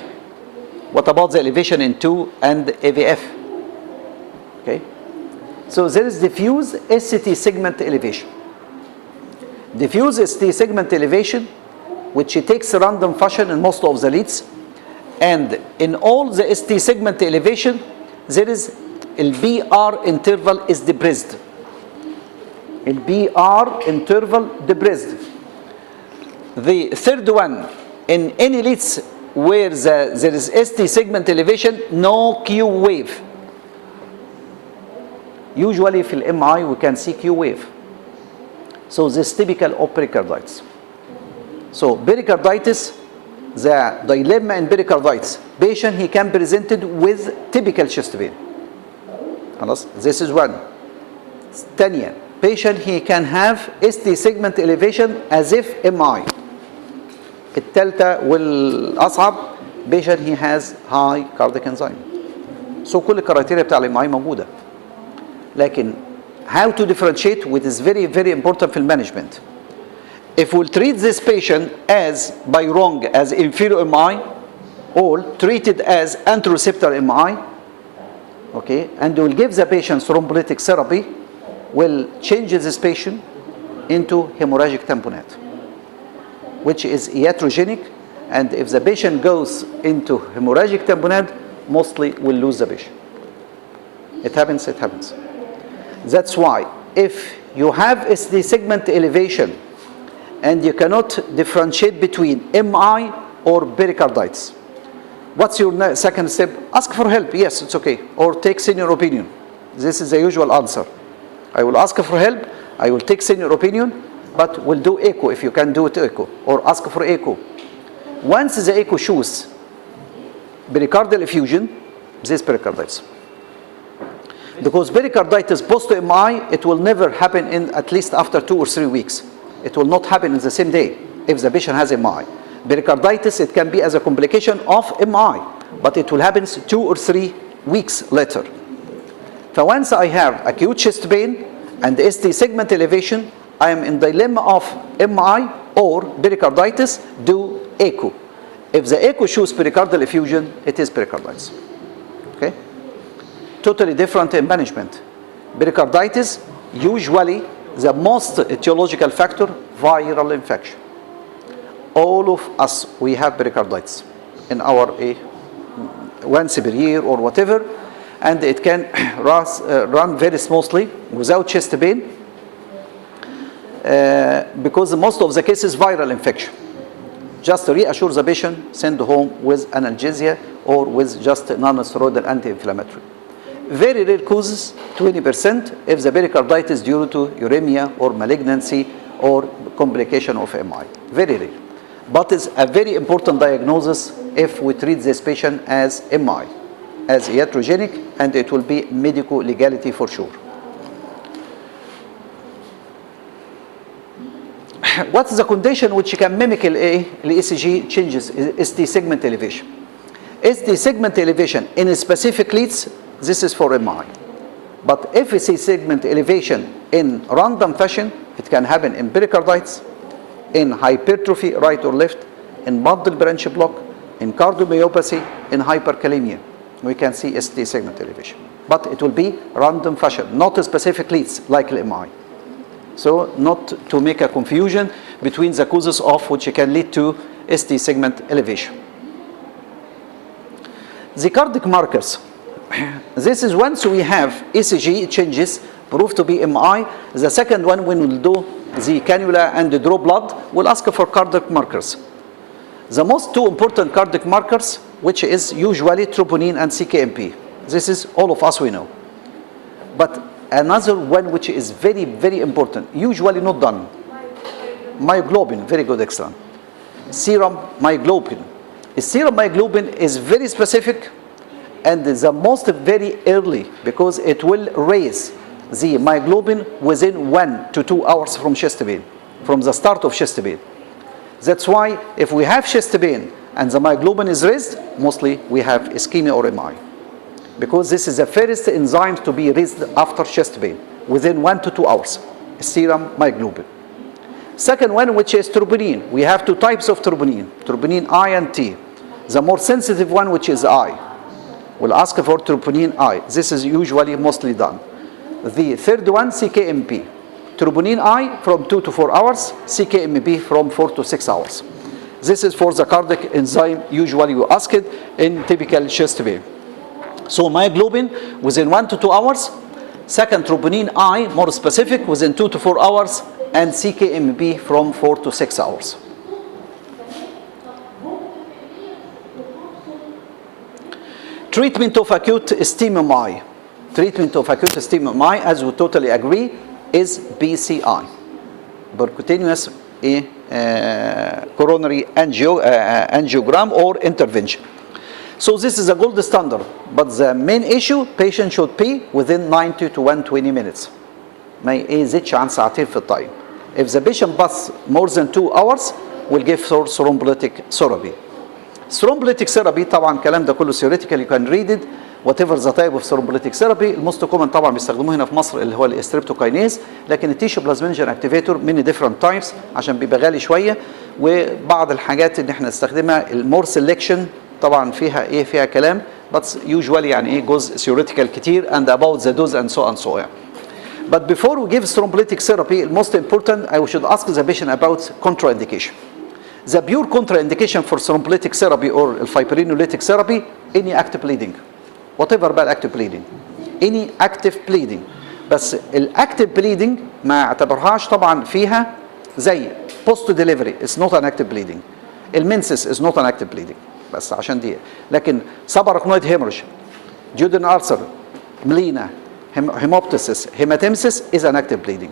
What about the elevation in 2 and AVF? Okay. So there is diffuse ST segment elevation. Diffuse ST segment elevation, which takes random fashion in most of the leads, and in all the ST segment elevation, there is a BR interval is depressed. A BR interval depressed. The third one, in any leads where there is ST segment elevation, no Q wave. Usually في MI we can see Q wave. So this is typical of pericarditis. So pericarditis, the dilemma in pericarditis, patient he can present it with typical chest pain. This is one. ثانية, patient he can have ST segment elevation as if MI. الثالثة والأصعب, patient he has high cardiac enzyme. So كل الكرايتيريا بتاع الMI موجودة. لكن how to differentiate, which is very very important في المانجمنت. If we'll treat this patient as by wrong as inferior MI or treated as anteroseptal MI, okay, and we'll give the patient thrombolytic therapy, will change this patient into hemorrhagic tamponade, which is iatrogenic, and if the patient goes into hemorrhagic tamponade, mostly will lose the patient. It happens, it happens. That's why if you have ST segment elevation and you cannot differentiate between MI or pericarditis, what's your second step? Ask for help. Yes, it's okay. Or take senior opinion. This is the usual answer. I will ask for help. I will take senior opinion, but we'll do echo if you can do it echo, or ask for echo. Once the echo shows pericardial effusion, this is pericarditis. Because pericarditis post-MI, it will never happen in at least after 2 or 3 weeks. It will not happen in the same day if the patient has MI. Pericarditis, it can be as a complication of MI, but it will happen 2 or 3 weeks later. So once I have acute chest pain and ST segment elevation, I am in dilemma of MI or pericarditis, do echo. If the echo shows pericardial effusion, it is pericarditis. Okay? Totally different in management. Pericarditis, usually the most etiological factor, viral infection. All of us, we have pericarditis in our once per year or whatever, and it can run very smoothly without chest pain because most of the cases viral infection. Just reassure the patient, send home with analgesia or with just non-steroidal anti-inflammatory. Very rare causes, 20%, if the pericarditis due to uremia or malignancy or complication of MI. Very rare. But it's a very important diagnosis if we treat this patient as MI, as iatrogenic, and it will be medical legality for sure. What is the condition which can mimic ECG changes? ST segment elevation. ST segment elevation in specific leads, this is for MI. But if we see segment elevation in random fashion, it can happen in pericarditis, in hypertrophy, right or left, in bundle branch block, in cardiomyopathy, in hyperkalemia. We can see ST segment elevation. But it will be random fashion, not specific leads like MI. So not to make a confusion between the causes of which can lead to ST segment elevation. The Kardic markers. This is once we have ECG changes proved to be MI. The second one, when we'll do the cannula and the draw blood, we'll ask for Kardic markers. The most two important Kardic markers, which is usually troponin and CKMP. This is all of us we know. But another one which is very, very important, usually not done. Myoglobin, very good, excellent. Serum myoglobin. Serum myoglobin is very specific and the most very early because it will raise the myoglobin within 1 to 2 hours from chest pain, from the start of chest pain. That's why if we have chest pain and the myoglobin is raised, mostly we have ischemia or MI. Because this is the first enzyme to be raised after chest pain, within 1 to 2 hours, serum myoglobin. Second one, which is troponin. We have two types of troponin, troponin I and T. The more sensitive one, which is I. We'll ask for troponin I. This is usually mostly done. The third one, CKMP. Troponin I from 2 to 4 hours, CKMP from 4 to 6 hours. This is for the cardiac enzyme, usually you ask it in typical chest pain. So myoglobin within 1 to 2 hours, second troponin I, more specific, within 2 to 4 hours, and CKMP from 4 to 6 hours. Treatment of acute ischemia. Treatment of acute ischemia, as we totally agree, is BCI, percutaneous coronary angiogram or intervention. So this is a gold standard, but the main issue, patient should pee within 90 to 120 minutes. ما يزيدش عن ساعتين في التايم. If the patient passes more than 2 hours, we'll give thrombolytic therapy. Thrombolytic therapy طبعا الكلام ده كله theoretical, you can read it. Whatever the type of thrombolytic therapy, الموست كومن طبعا بيستخدموه هنا في مصر اللي هو الاستريبتوكاينيز، لكن التيشو بلازمينجن اكتيفيتور many different types عشان بيبقى غالي شويه، وبعض الحاجات اللي احنا نستخدمها المور سيلكشن طبعا فيها فيها كلام، but usually يعني جزء theoretical كتير and about the dose and so on so on. But before we give thrombolytic therapy, most important, I should ask the patient about contraindication. The pure contraindication for thrombolytic therapy or fibrinolytic therapy, any active bleeding. Whatever بقى active bleeding. Any active bleeding. بس الاكتيف bleeding ما اعتبرهاش طبعا فيها زي post delivery, it's not an active bleeding. المنسس is not an active bleeding. بس عشان دي. لكن subarachnoid hemorrhage, duodenal ulcer, melena, hemoptysis, hematemesis is an active bleeding.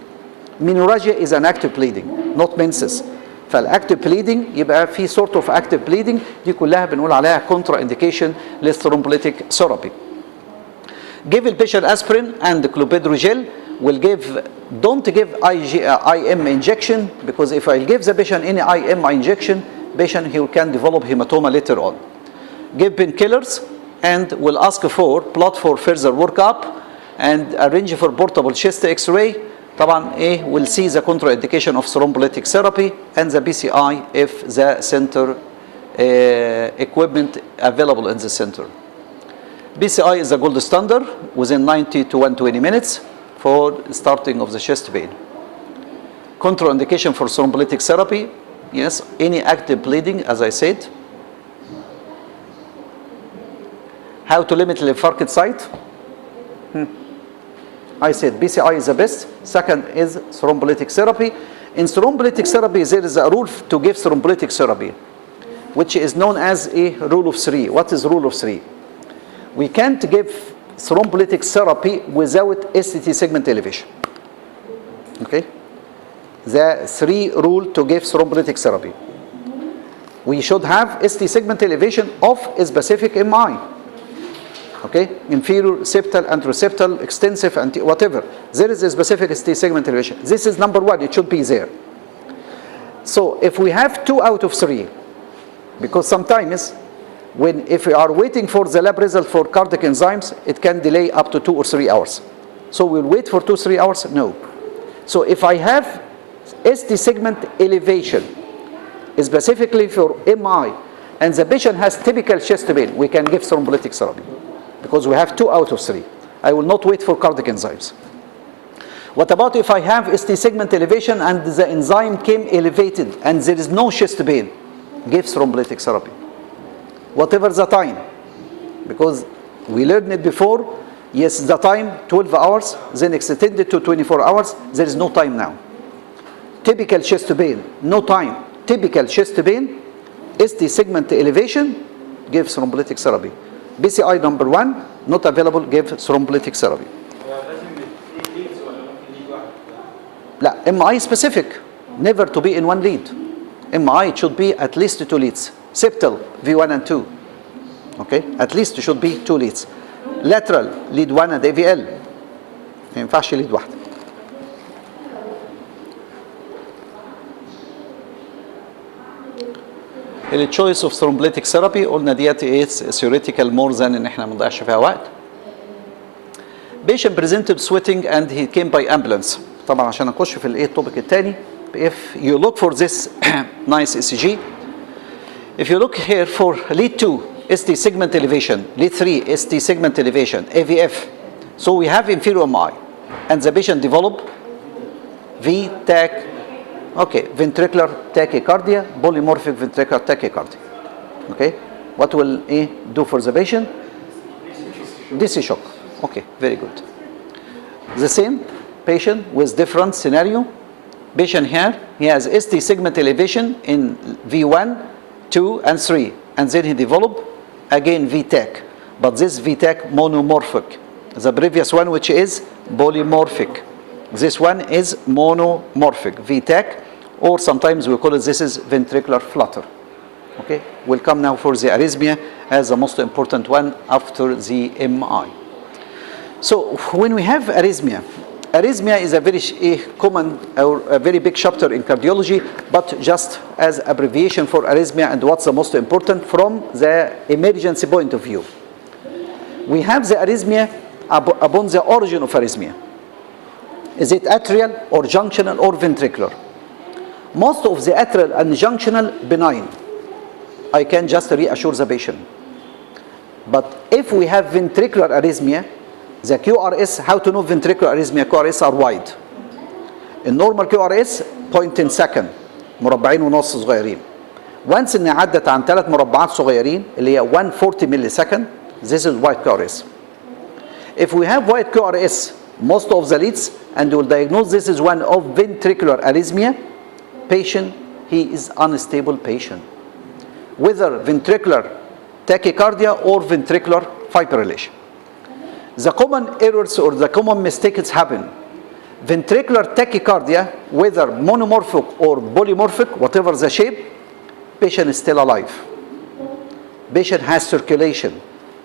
Menorrhagia is an active bleeding, not menses. فالاكتيف بليدنج يبقى في سورت اوف اكتيف بليدنج، دي كلها بنقول عليها كونترا انديكيشن للثرومبوليتيك ثيرابي. Give the patient aspirin and clopidogrel. Don't give IM injection, because if I give the patient any IM injection, patient he can develop hematoma later on. Give painkillers, and we'll ask for plot for further workup, and arrange for portable chest X-ray. طبعا we'll see the contraindication of thrombolytic therapy and the BCI if the center equipment available in the center. BCI is the gold standard within 90 to 120 minutes for starting of the chest pain. Contraindication for thrombolytic therapy, yes, any active bleeding, as I said. How to limit lymphatic site? I said BCI is the best. Second is thrombolytic therapy. In thrombolytic therapy, there is a rule to give thrombolytic therapy, which is known as a rule of three. What is rule of three? We can't give thrombolytic therapy without ST segment elevation. Okay? The three rule to give thrombolytic therapy. We should have ST segment elevation of a specific MI. Okay? Inferior, septal, anteroseptal, extensive, whatever. There is a specific ST segment elevation. This is number one. It should be there. So if we have 2 out of 3, because sometimes if we are waiting for the lab result for cardiac enzymes, it can delay up to 2 or 3 hours. So we'll wait for 2-3 hours? No. So if I have ST segment elevation specifically for MI, and the patient has typical chest pain, we can give thrombolytic therapy, because we have 2 out of 3. I will not wait for cardiac enzymes. What about if I have ST segment elevation and the enzyme came elevated and there is no chest pain? Give thrombolytic therapy. Whatever the time, because we learned it before, yes, the time 12 hours, then extended to 24 hours, there is no time now. Typical chest pain, no time. Typical chest pain, ST segment elevation, give thrombolytic therapy. BCI number 1, not available, give thrombolytic therapy. لا, MI specific, never to be in one lead. MI should be at least 2 leads. Septal, V1 and 2. Okay? At least should be 2 leads. Lateral, lead 1 and AVL. ما ينفعش lead واحدة. The choice of thrombolytic therapy قلنا ديت is theoretical more than ان احنا ما نضيعش فيها وقت. Patient presented sweating and he came by ambulance. طبعا عشان نخش في التوبيك الثاني. If you look for this nice ECG, if you look here for lead 2, ST segment elevation, lead 3, ST segment elevation, AVF. So we have inferior MI, and the patient develop V-tach, okay, ventricular tachycardia, polymorphic ventricular tachycardia. Okay, what will A do for the patient? DC shock. Okay, very good. The same patient with different scenario. Patient here, he has ST segment elevation in V1, 2, and 3. And then he developed again V-tach. But this V-tach monomorphic. The previous one, which is polymorphic. This one is monomorphic, V-tach, or sometimes we call it, this is ventricular flutter. Okay, we'll come now for the arrhythmia as the most important one after the MI. So when we have arrhythmia, arrhythmia is a very common or a very big chapter in cardiology, but just as abbreviation for arrhythmia and what's the most important from the emergency point of view. We have the arrhythmia upon the origin of arrhythmia. Is it atrial or junctional or ventricular? Most of the atrial and junctional benign. I can just reassure the patient. But if we have ventricular arrhythmia, the QRS, how to know ventricular arrhythmia? QRS are wide. In normal QRS 0.10 second, مربعين ونص صغيرين. Once إن عدت عن 3 مربعات صغيرين اللي هي 140 millisecond, this is wide QRS. If we have wide QRS, most of the leads, and we will diagnose this is one of ventricular arrhythmia, patient, he is unstable patient. Whether ventricular tachycardia or ventricular fibrillation. The common errors or the common mistakes happen. Ventricular tachycardia, whether monomorphic or polymorphic, whatever the shape, patient is still alive. Patient has circulation.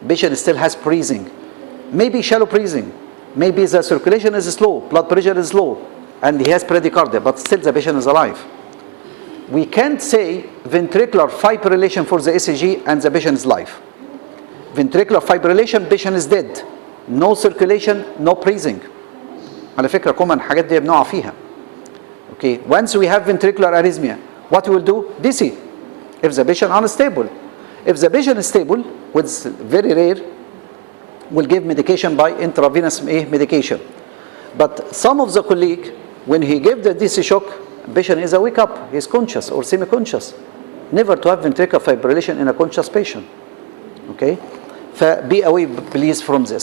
Patient still has breathing. maybe shallow breathing, maybe the circulation is slow, blood pressure is low, and he has bradycardia, but still the patient is alive. We can't say ventricular fibrillation for the ECG and the patient is alive. Ventricular fibrillation, patient is dead. No circulation, no breathing. على فكرة common حاجات دي بنقع فيها. Okay, once we have ventricular arrhythmia, what we will do? DC. If the patient unstable. If the patient is stable, which is very rare, we'll give medication by intravenous medication. But some of the colleague, when he gave the DC shock, patient is awake up, he's conscious or semi-conscious. Never to have ventricular fibrillation in a conscious patient. Okay? Be away please from this.